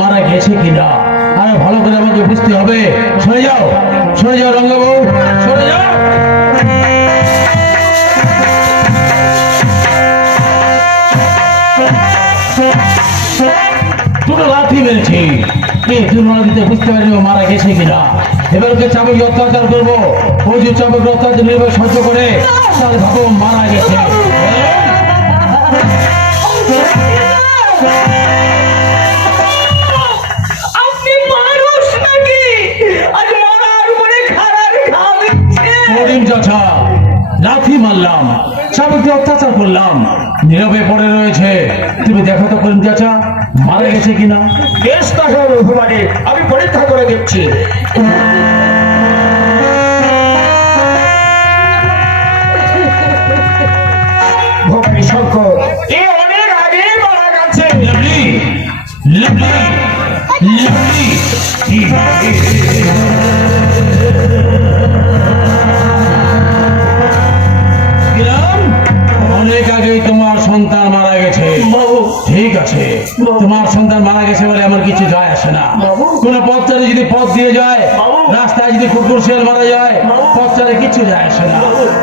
মারা গেছে কিনা। আরে ভালো করে আমাকে বুঝতে হবে। সরে যাও সরে যাও রঙ্গবাবু, সরে যাও। মারা গেছে কিনা। এবার ওকে অত্যাচার করব। ও যে চাবুক অত্যাচার সহ্য করে মারা গেছে। চাচা লাথি মারলাম চাবুকে অত্যাচার করলাম। নীরবে পড়ে রয়েছে। তুমি দেখো তো করিম চাচা মারা গেছে কিনা? বেশ কথা রঘুমারে আমি পরীক্ষা করে দেখছি। ভক্তি অনেক আগে মারা গেছে। ঠিক আছে। তোমার সন্তান মারা গেছে বলে আমার কিছু যায় আসে না। কোন পথচারে যদি পথ দিয়ে যায় রাস্তায় যদি কুকুর শেল মারা যায় পথচারে কিছু যায় আসে না।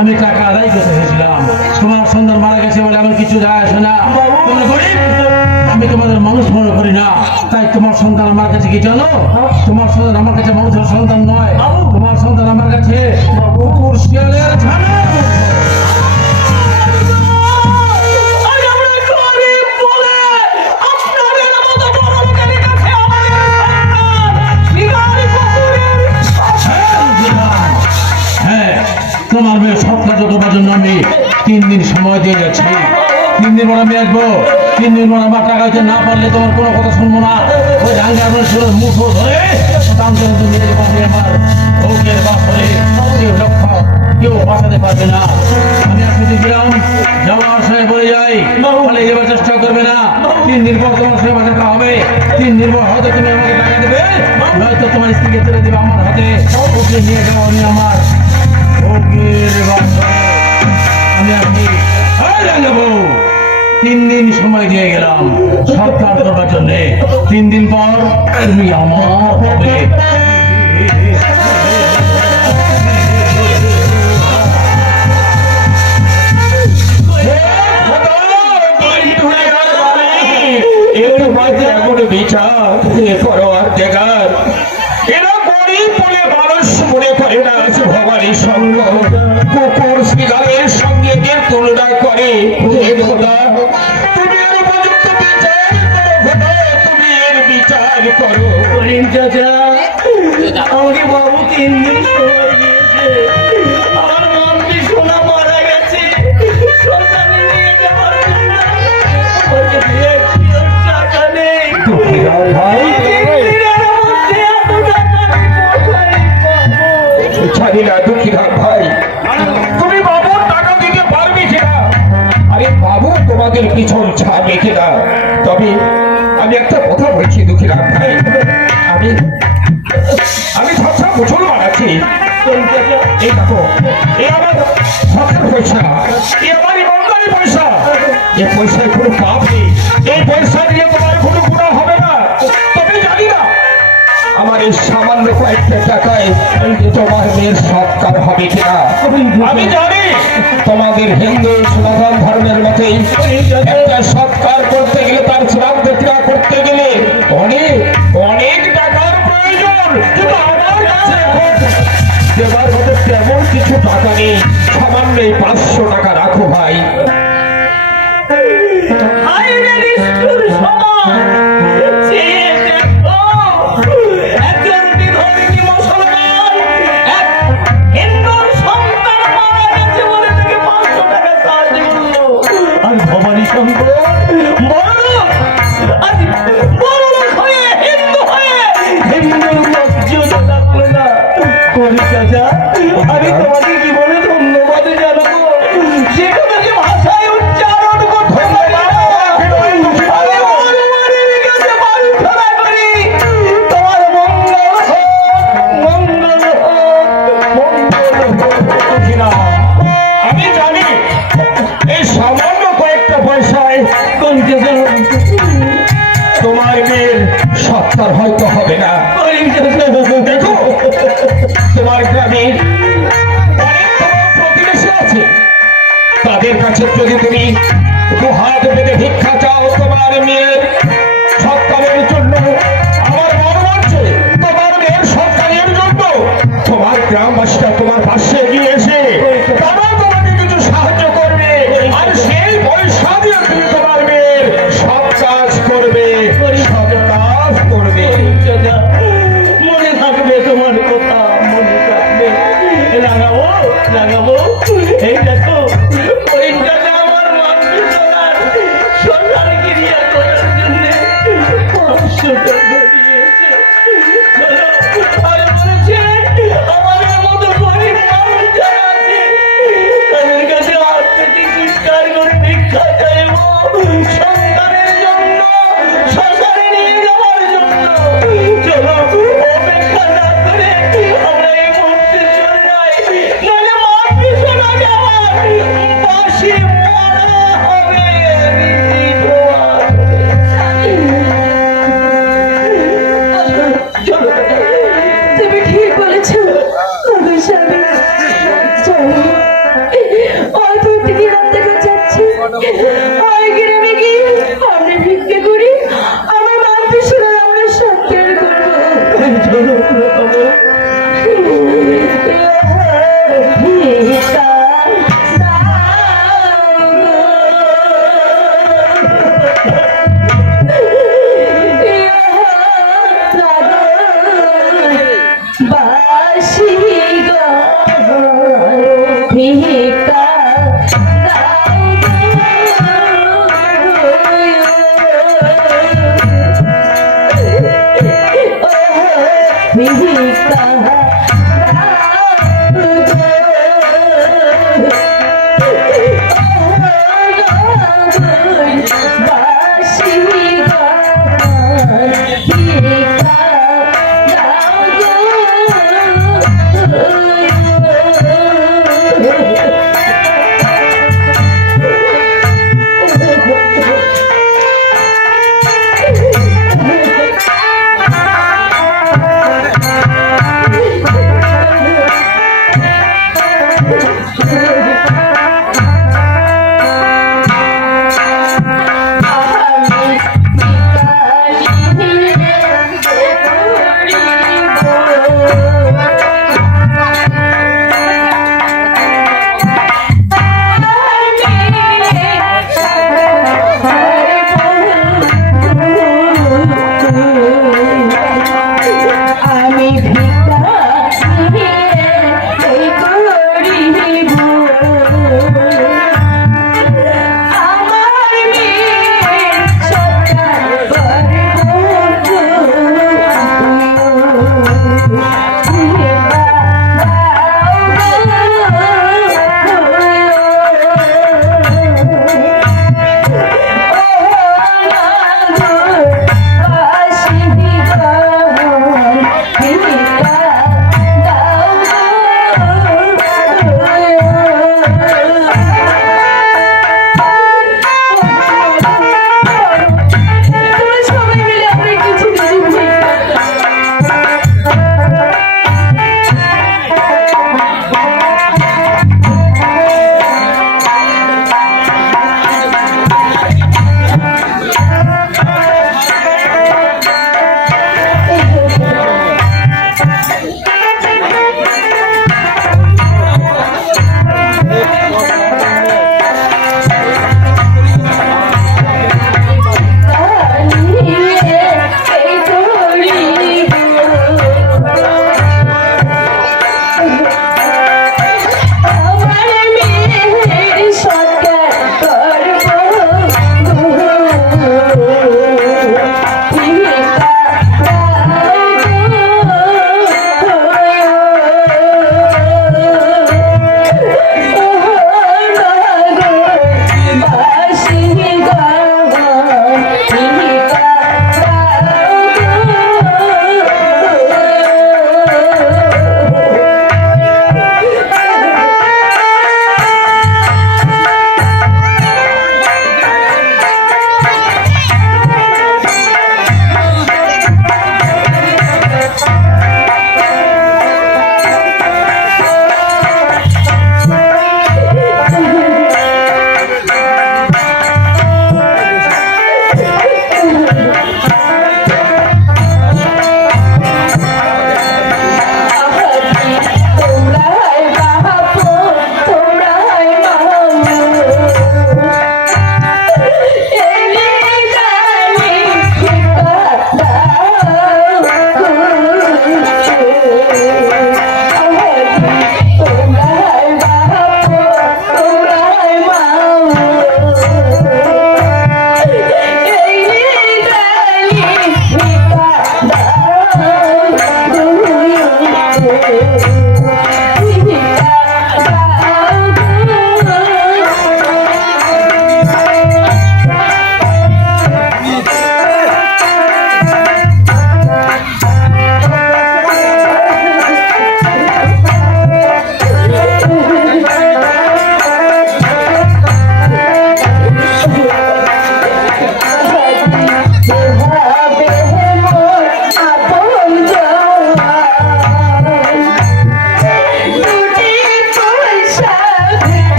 আমি টাকা আদায় করতে এসেছিলাম। তোমার সন্তান মারা গেছে বলে আমার কিছু যায় আসে না। তোমরা গরিব আমি তোমাদের মানুষ মনে করি না। তাই তোমার সন্তান আমার কাছে কি জানো? তোমার সন্তান আমার কাছে মানুষের সন্তান নয়। তোমার সন্তান আমার কাছে কুকুর শিয়ালের ছানা তোমার মেয়ে সব করবার জন্য আমি তিন দিন সময় দিয়ে যাচ্ছি। তিন দিন পর আমি আসব, তিন দিন পর আমার টাকা দিতে না পারলে তোমার কোনো কথা শুনব না। ওই রাঙ্গে আপনার ছিল মুঠো ধরে আমার বলে এবার চেষ্টা করবে না। তিন তোমার হবে। তিন হয়তো তুমি আমাকে দেবে তোমার স্ত্রীকে দেবে আমার হাতে। নিয়ে যাও, আমি আমার তিন দিন সময় দিয়ে গেলাম সব কাজ করবার জন্য তিন দিন পর তুমি আমার হবে বিচার এ পরোয়ার দেখার আছে সঙ্গ কুকুর শিকারের সঙ্গে যে তুলনা করে তুমি এর উপযুক্ত বিচার করো তুমি এর বিচার করো। আমাকে বাবু তিন দিন জানি না দুঃখীরাম ভাই তুমি বাবুর টাকা দিতে পারবে কিনা? আরে বাবু তোমাদের পিছন ছাড়বে কিনা? তবে আমি একটা কথা বলছি দুঃখীরাম ভাই। আমি আমি সবসময় মুসলমান আছি। এই দেখো এই আমার হকের পয়সা এই আমার ইমানদারি পয়সা। এই পয়সায় কোনো পাপ তোমাদের হিন্দু সনাতন ধর্মের মতেই একটা সৎকার করতে গেলে তার শ্রাদ্ধ ক্রিয়া করতে গেলে অনেক অনেক টাকার প্রয়োজন। মতো তেমন কিছু টাকা নেই। সামান্য পাঁচশো টাকা রাখো ভাই। হায়রে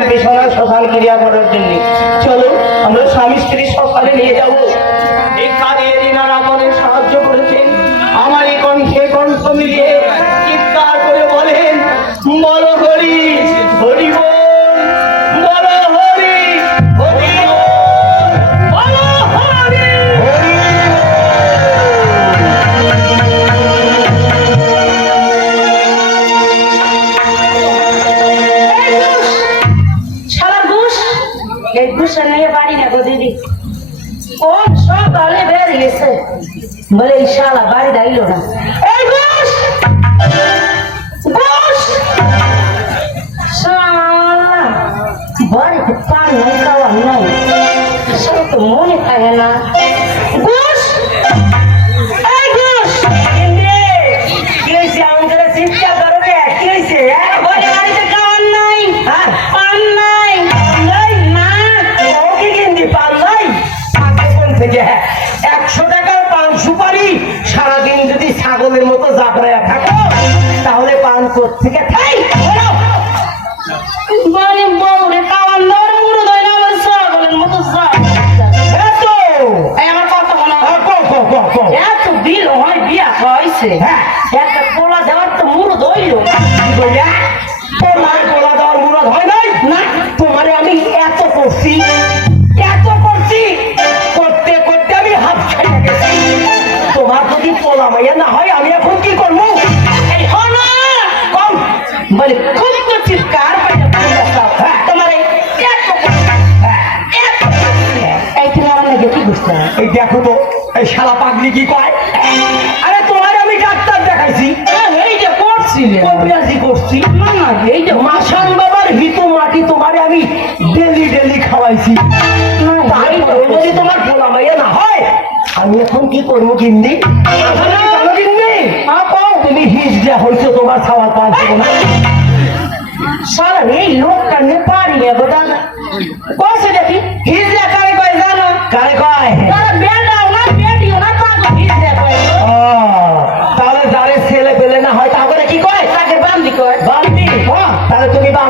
মা পেছনা শ্মশান ক্রিয়া করার জন্য। চলো আমরা স্বামী স্ত্রী শ্মশানে নিয়ে যাব। কোন বের গেছে বলে ইশালা শালা বাড়ি দাইলো না এই ঘুষ ঘুষ শালা বাড়িতে পান নাই খাওয়ার নাই। সব তো মনে থাকে না। ঘুষ কোথেকে এই দেখো তো এই শালা পাগলি কি কয়? আরে তোমার আমি ডাক্তার দেখাইছি। এই যে করছিলে কবিরাজি করছি? না না এই যে মাসান বাবার হিতু মাটি তোমারে আমি ডেলি ডেলি খাওয়াইছি। যদি তোমার পোলা মাইয়া না হয় আমি এখন কি করব হয়েছো তোমার না। সারা এই লোকটা নেপারি বোধা কইছে দেখি। জানো কয় বান্দি হ্যাঁ, তাহলে তুমি বান্দি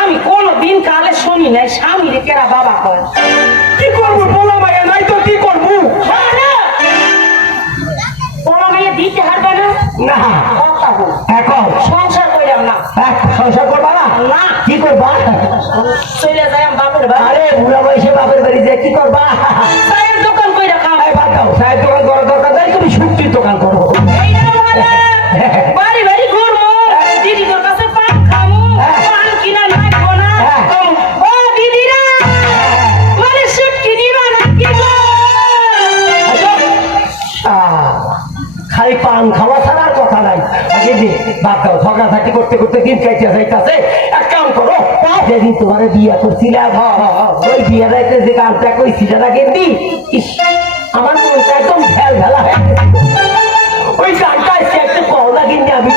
আমি কোনো দিন কালে শুনি নাই স্বামী কেরা বাবা কয় কি করব? পোলা ভাইয়া নাই তো কি করব? মেয়ে দিতে হারবে না? না। এখন। সংসার না। সংসার করবা না? না। কি করবা? চলে যাই আমি বাপের বাড়ি। আরে বুড়া বয়সে বাপের বাড়ি যে কি করবা? দোকান বাদ দাও ঝগড়াঝাটি করতে করতে দিন চাইতে যাইতেছে এক কাম করো যেদিন তোমার বিয়ে করছিলাম ওই বিয়ে রাইতে যে গানটা কইছিল না গেন্দি ইস, আমার মনটা একদম ভেল ভেলা হয়ে। ওই গানটা এসে একটু কওলা গেন্দি আমি